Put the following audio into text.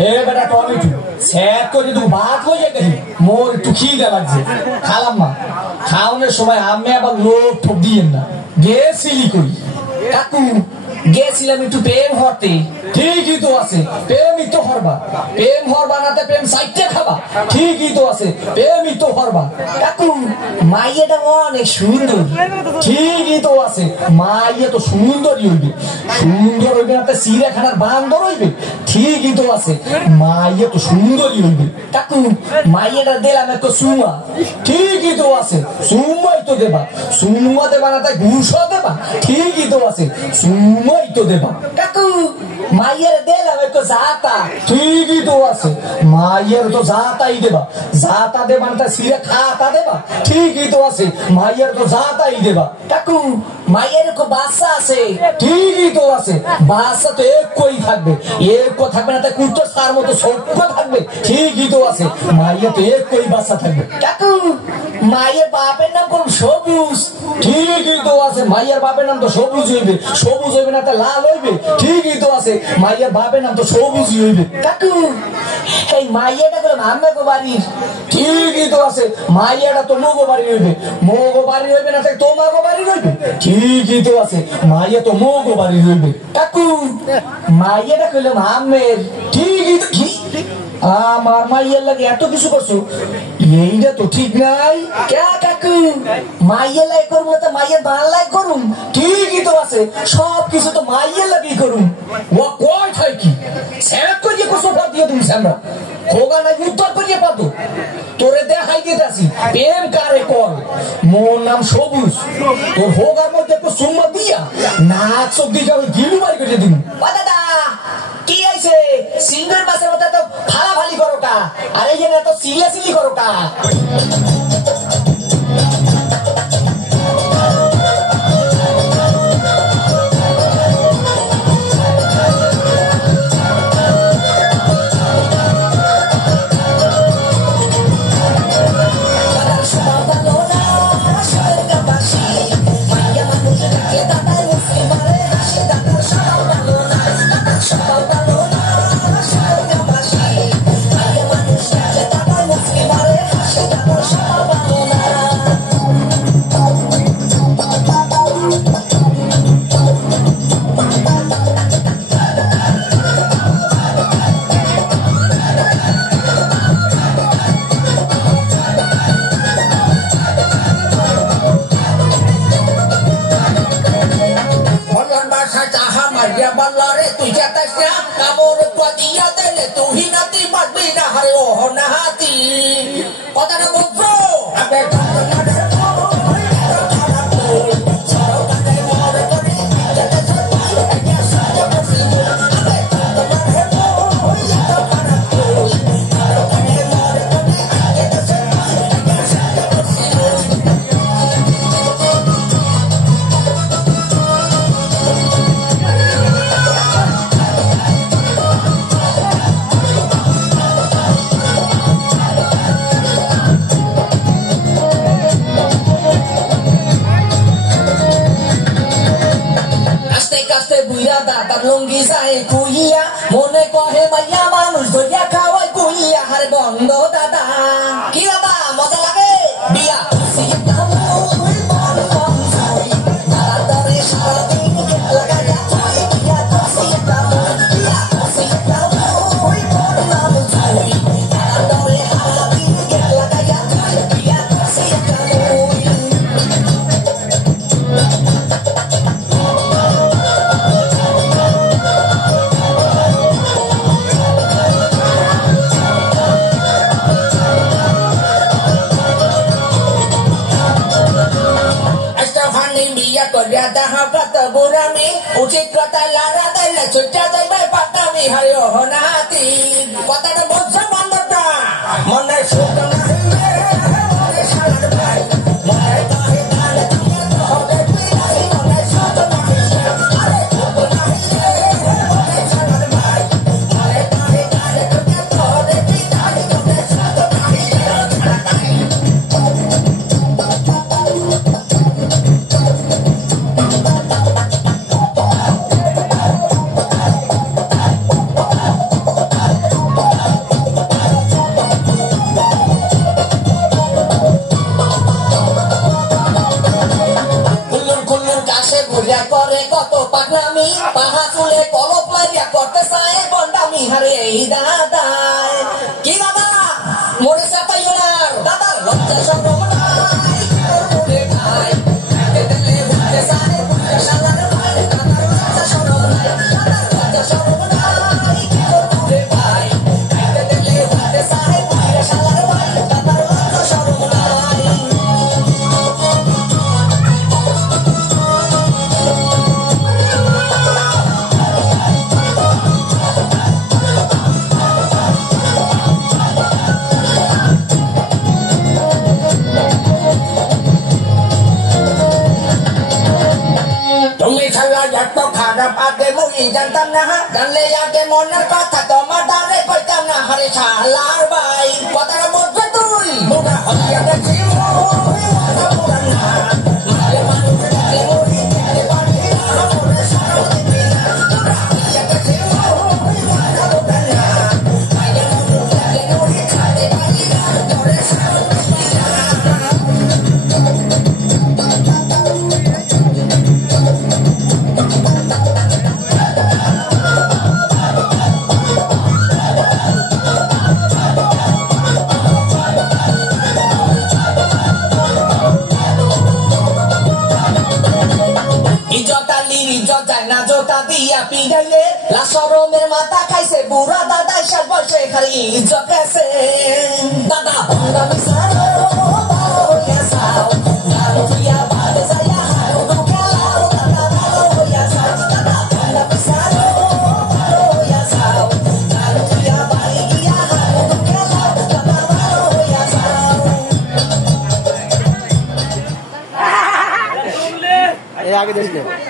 এ বেটা tomato sir করে তুই ভাত হয়ে যাবে মোর একটু খিদে লাগছে খালাম মা খাওয়ানোর সময় আমি আবার লোক ঠোক দিয়েন না গেছিলি করি কাকু গেছিলাম একটু প্রেম হতে ঠিকই তো আছে প্রেমই তো হরবা প্রেম হরবা নাতে প্রেম সাইটে খাবা ঠিকই তো আছে প্রেমই তো হরবা কাকু মাইয়াটা অনেক সুন্দর ঠিকই তো আছে মাইয়া তো সুন্দরই হইবে সুন্দর হইবে নাতে চিড়িয়াখানার বান্দর হইবে ঠিকই তো আছে মাইয়া তো সুন্দরই হইবে কাকু মাইয়াটা দিলাম একটু সুমা ঠিকই তো আছে সুমাই তো দেবা সুমা দেবা না তাই ঘুষও দেবা ঠিকই তো আছে সুমাই তো দেবা কাকু মাইয়ার দিলাম একটু জাতা ঠিকই তো আছে মাইয়ের তো জাতাই দেবা জাতা দেবা না তাই সিরে খাতা দেবা ঠিকই তো আছে মাইয়ের তো জাতাই দেবা কাকু মাইয়ের একটু বাচ্চা আছে ঠিকই তো আছে বাচ্চা তো একই থাকবে এক থাকবে না তাই কুত্তর তার মতো সভ্য থাকবে ঠিকই তো আছে মাইয়া তো একই বাচ্চা থাকবে কাকু মায়ের বাপের নাম কোন সবুজ ঠিকই তো আছে মাইয়ার বাপের নাম তো সবুজ হইবে সবুজ হইবে না তা লাল হইবে ঠিকই তো আছে মাইয়ার বাপের নাম তো সবুজই হইবে কাকু এই মাইয়াটা গুলো আমার বাড়ির ঠিকই তো আছে মাইয়াটা তো মোগো বাড়ি হইবে মোগো বাড়ি হইবে না তাই তোমাগো বাড়ি হইবে ঠিকই তো আছে মাইয়া তো মোগো বাড়ি হইবে কাকু মাইয়াটা কইলাম আমের ঠিকই তো আমার মাইয়ার লাগে এত কিছু করছো এইটা তো ঠিক নাই কে কাকু মাইয়া লাই করবো তো মাইয়ের বান লাই করুম ঠিকই তো আছে সব কিছু তো মাইয়ার লাগেই করুন ও কয় থাই কি স্যার করিয়ে কোসো পর দিয়ে তুমি স্যামরা হোগা নাই উত্তর করিয়ে পাতো তোরে দেখাই দিতেছি প্রেম কারে কর মোর নাম সবুজ তোর হোগার মধ্যে একটু সুম্মা দিয়া নাক চোখ দিয়ে যাবে গিলু বাড়ি করে দিন দাদা কি হয়েছে সিঙ্গের মাসের মধ্যে তো ফালাফালি করো কা আর এই যে তো সিলিয়াসিলি করো কা লুঙ্গি যায় কুইয়া মনে কহে মাইয়া মানুষ ধরিয়া খাওয়াই কুইয়া হারে বন্ধ দাদা কি দাদা মজা লাগে বিয়া উচিত কথা লারা দিলে ছুটে যাইবে পাতামি হয় হনাতি কথাটা বলছে বন্ধটা মনে সুখ না মনে সালার ভাই মনে কাহে কালে তুমি তো হবে পিলাই মনে সুখ না আরে সুখ না মনে সালার ভাই মনে কাহে কালে তুমি তো হবে পিলাই মনে সুখ না হারে এই দাদাই কি দাদা মোরে সাতাই ওনার দাদা লজ্জা শরম নাই কি করবো রে ভাই দিলে বুঝতে সারে বুঝতে শালার ভাই দাদা লজ্জা শরম নাই দাদা লজ্জা শরম নাই কি করবো রে ভাই দিলে বুঝতে সারে বুঝতে শালার ভাই দাদা লজ্জা শরম নাই তুমি ছাড়া যত খারাপ আগে মুই জানতাম না জানলে আগে মনের কথা তোমার দ্বারে কইতাম না হারে শালার ভাই কথাটা বলছো তুই মোটা হইয়া গেছি জোতা দিয়া পিড়াইলে লাশরমের মাথা খাইছে বুড়া দাদা সব বসে খালি ইজ্জত গেছে দাদা ভঙ্গা মিশালো ভালো হইয়া যাও ভালো হইয়া ভালো যাইয়া হারো খেলাও দাদা ভালো হইয়া যাও দাদা ভঙ্গা মিশালো ভালো হইয়া যাও ভালো হইয়া বাড়ি গিয়া হারো খেলাও দাদা ভালো হইয়া যাও আগে দেখলে